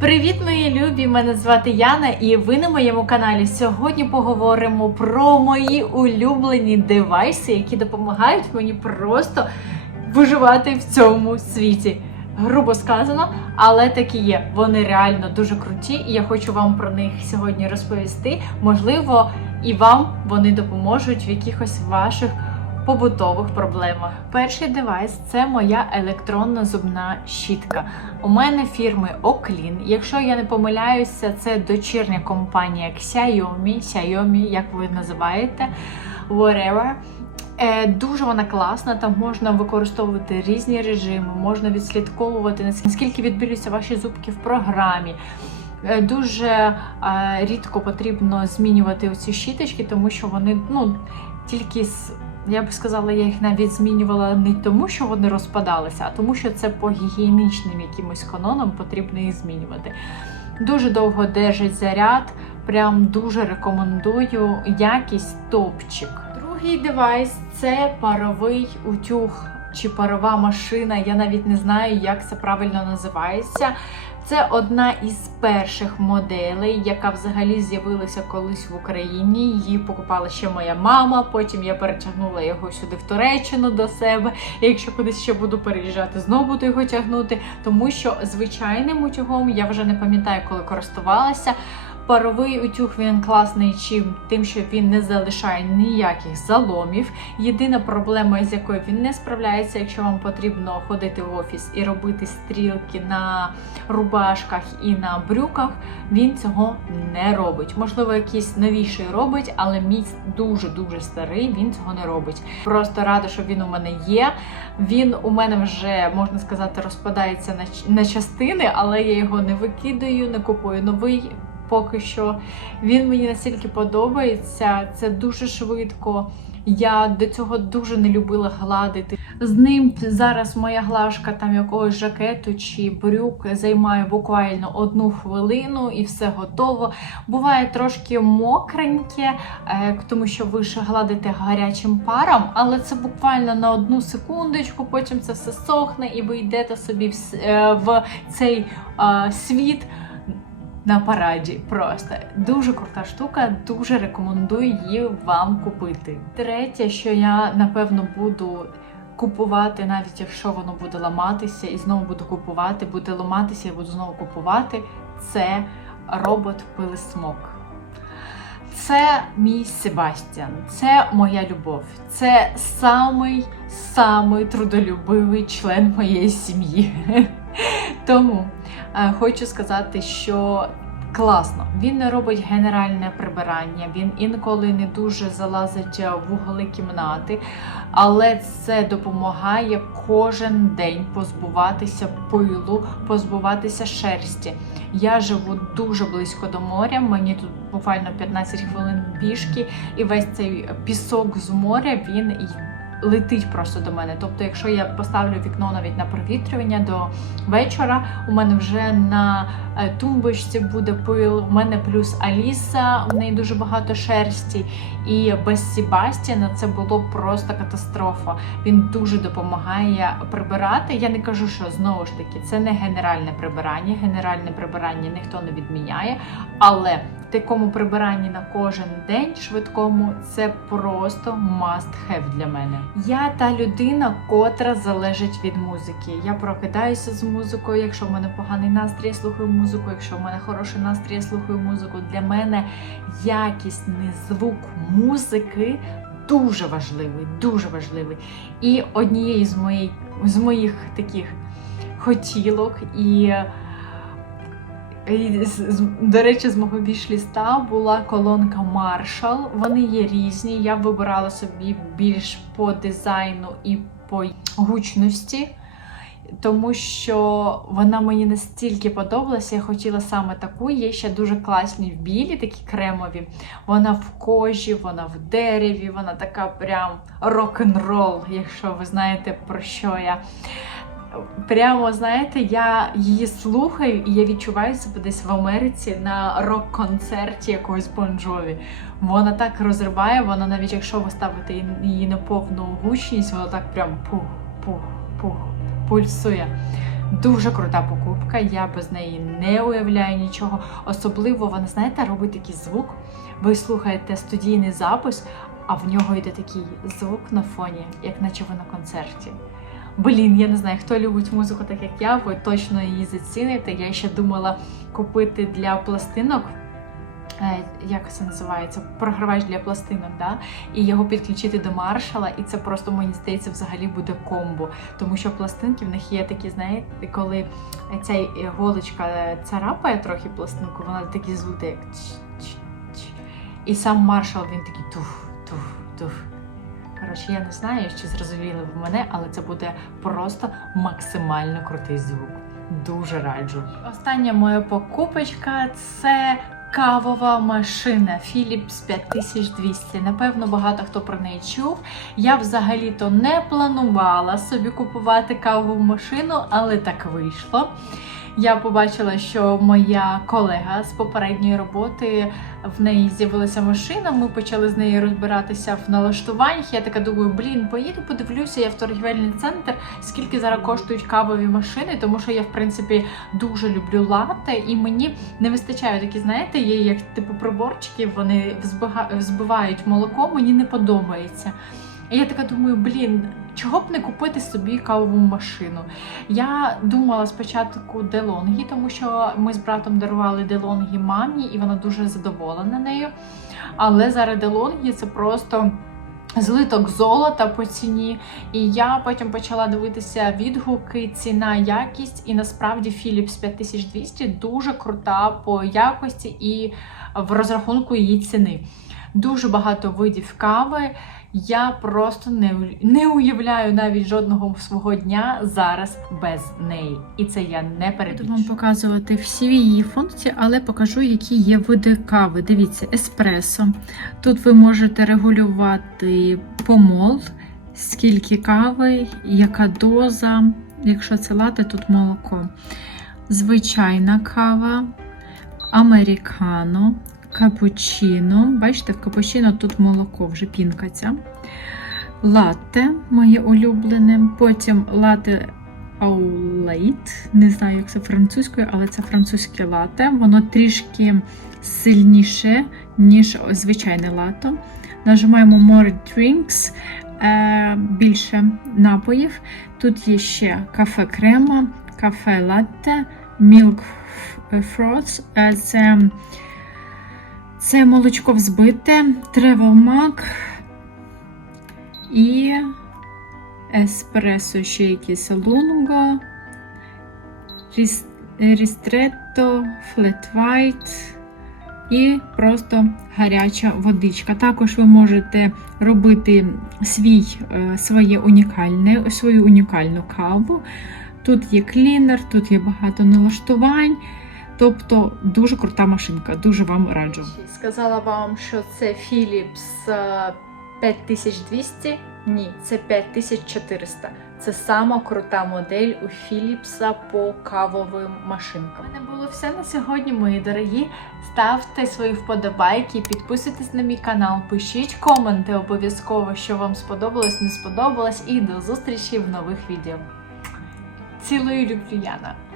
Привіт, мої любі! Мене звати Яна, і ви на моєму каналі. Сьогодні поговоримо про мої улюблені девайси, які допомагають мені просто виживати в цьому світі. Грубо сказано, але такі є. Вони реально дуже круті, і я хочу вам про них сьогодні розповісти. Можливо, і вам вони допоможуть в якихось ваших побутових проблемах. Перший девайс це моя електронна зубна щітка. У мене фірми Оклін. Якщо я не помиляюся, це дочірня компанія Xiaomi, Xiaomi, як ви називаєте, whatever. Е, Дуже вона класна, там можна використовувати різні режими, можна відслідковувати наскільки відбілюються ваші зубки в програмі. Е, Дуже е, рідко потрібно змінювати ці щіточки, тому що вони ну тільки з я б сказала, я їх навіть змінювала не тому, що вони розпадалися, а тому, що це по гігієнічним якимось канонам потрібно їх змінювати. Дуже довго держить заряд, прям дуже рекомендую якість топчик. Другий девайс це паровий утюг чи парова машина. Я навіть не знаю, як це правильно називається. Це одна із перших моделей, яка взагалі з'явилася колись в Україні. Її покупала ще моя мама. Потім я перетягнула його сюди в Туреччину до себе. І якщо кудись ще буду переїжджати, знову буду його тягнути. Тому що звичайним утюгом я вже не пам'ятаю, коли користувалася. Паровий утюг він класний чим тим, що він не залишає ніяких заломів. Єдина проблема, з якою він не справляється, якщо вам потрібно ходити в офіс і робити стрілки на рубашках і на брюках, він цього не робить. Можливо, якийсь новіший робить, але мій дуже дуже старий. Він цього не робить. Просто рада, що він у мене є. Він у мене вже можна сказати розпадається на частини, але я його не викидаю, не купую новий. Поки що він мені настільки подобається, це дуже швидко. Я до цього дуже не любила гладити. З ним зараз моя глажка там якогось жакету чи брюк займає буквально одну хвилину і все готово. Буває трошки мокреньке, е, тому що ви ж гладите гарячим паром, але це буквально на одну секундочку, потім це все сохне, і ви йдете собі е, в цей е, світ на параді. Просто дуже крута штука, дуже рекомендую її вам купити. Третє, що я напевно буду купувати, навіть якщо воно буде ламатися, і знову буду купувати, буде ламатися і буду знову купувати. Це робот пилисмок. Це мій Себастьян, це моя любов. Це самий самий трудолюбивий член моєї сім'ї. Тому хочу сказати, що класно. Він не робить генеральне прибирання, він інколи не дуже залазить е, в угли кімнати, але це допомагає кожен день позбуватися пилу, позбуватися шерсті. Я живу дуже близько до моря. Мені тут буквально 15 хвилин пішки, і весь цей пісок з моря він летить просто до мене. Тобто, якщо я поставлю вікно навіть на провітрювання до вечора, у мене вже на е, тумбочці буде пил. У мене плюс Аліса, в неї дуже багато шерсті. І без Себастіна це було просто катастрофа. Він дуже допомагає прибирати. Я не кажу, що знову ж таки це не генеральне прибирання. Генеральне прибирання ніхто не відміняє, але такому прибиранні на кожен день швидкому це просто must have для мене. Я та людина, котра залежить від музики. Я прокидаюся з музикою. Якщо в мене поганий настрій, я слухаю музику. Якщо в мене хороший настрій, я слухаю музику. Для мене якісний звук музики дуже важливий, дуже важливий. І однією з моїх, з моїх таких хотілок і До речі, з мого бішліста була колонка Marshall. Вони є різні. Я вибирала собі більш по дизайну і по гучності, тому що вона мені настільки подобалася. Я хотіла саме таку. Є ще дуже класні в білі, такі кремові. Вона в кожі, вона в дереві, вона така прям рок-н-рол, якщо ви знаєте про що я. Прямо знаєте, я її слухаю і я відчуваю себе десь в Америці на рок-концерті якогось Бонжові. Вона так розриває, вона навіть якщо ви ставите її- на повну гучність, вона так прям пух, пух, пух, пульсує. Дуже крута покупка. Я без неї не уявляю нічого. Особливо вона, знаєте, робить такий звук. Ви слухаєте студійний запис, а в нього йде такий звук на фоні, як наче ви на концерті. Блін, я не знаю, хто любить музику так як я, ви точно її заціните. Я ще думала купити для пластинок. е, Як це називається? Програвач для пластинок, да? і його підключити до маршала, і це просто мені здається взагалі буде комбо. Тому що пластинки в них є такі, знаєте, коли ця голочка е, царапає трохи пластинку, вона такі звуки, як ч-ч-ч. І сам маршал він такий туф, туф, туф. Коротше, я не знаю, чи зрозуміли ви мене, але це буде просто максимально крутий звук. Дуже раджу. Остання моя покупочка це кавова машина Philips 5200. Напевно, багато хто про неї чув. Я взагалі-то не планувала собі купувати кавову машину, але так вийшло. Я побачила, що моя колега з попередньої роботи в неї з'явилася машина. Ми почали з нею розбиратися в налаштуваннях. Я така думаю, блін, поїду, подивлюся я в торгівельний центр, скільки зараз коштують кавові машини, тому що я, в принципі, дуже люблю лати, і мені не вистачає такі, знаєте, є як типу приборчики, вони взбивають молоко, мені не подобається. І я така думаю, блін, чого б не купити собі кавову машину? Я думала спочатку Делонгі, тому що ми з братом дарували Делонгі мамі, і вона дуже задоволена нею. Але зараз Делонгі це просто. Злиток золота по ціні, і я потім почала дивитися відгуки, ціна, якість, і насправді Philips 5200 дуже крута по якості і в розрахунку її ціни. Дуже багато видів кави. Я просто не, не уявляю навіть жодного свого дня зараз без неї. І це я не Буду вам показувати всі її функції, але покажу, які є види кави. Дивіться, еспресо. Тут ви можете регулювати помол, скільки кави, яка доза. Якщо це лати, тут молоко. Звичайна кава, американо, капучино. Бачите, в капучино тут молоко, вже пінка ця. Латте, моє улюблене. Потім латте Аулейт. Не знаю, як це французькою, але це французьке лате. Воно трішки сильніше, ніж звичайне лато. Нажимаємо More Drinks, е, більше напоїв. Тут є ще кафе крема, кафе латте, Milk Frost. Е, Це, це молочко взбите, Mac і еспресо ще якесь лунго, ріс- рістретто, флет вайт і просто гаряча водичка. Також ви можете робити свій, е, своє унікальне, свою унікальну каву. Тут є клінер, тут є багато налаштувань. Тобто дуже крута машинка, дуже вам раджу. Сказала вам, що це Philips е, 5200. Ні, це 5400. Це сама крута модель у Philips по кавовим машинкам. У мене було все на сьогодні, мої дорогі. Ставте свої вподобайки, підписуйтесь на мій канал, пишіть коменти обов'язково, що вам сподобалось, не сподобалось, і до зустрічі в нових відео. Цілую люблю Яна!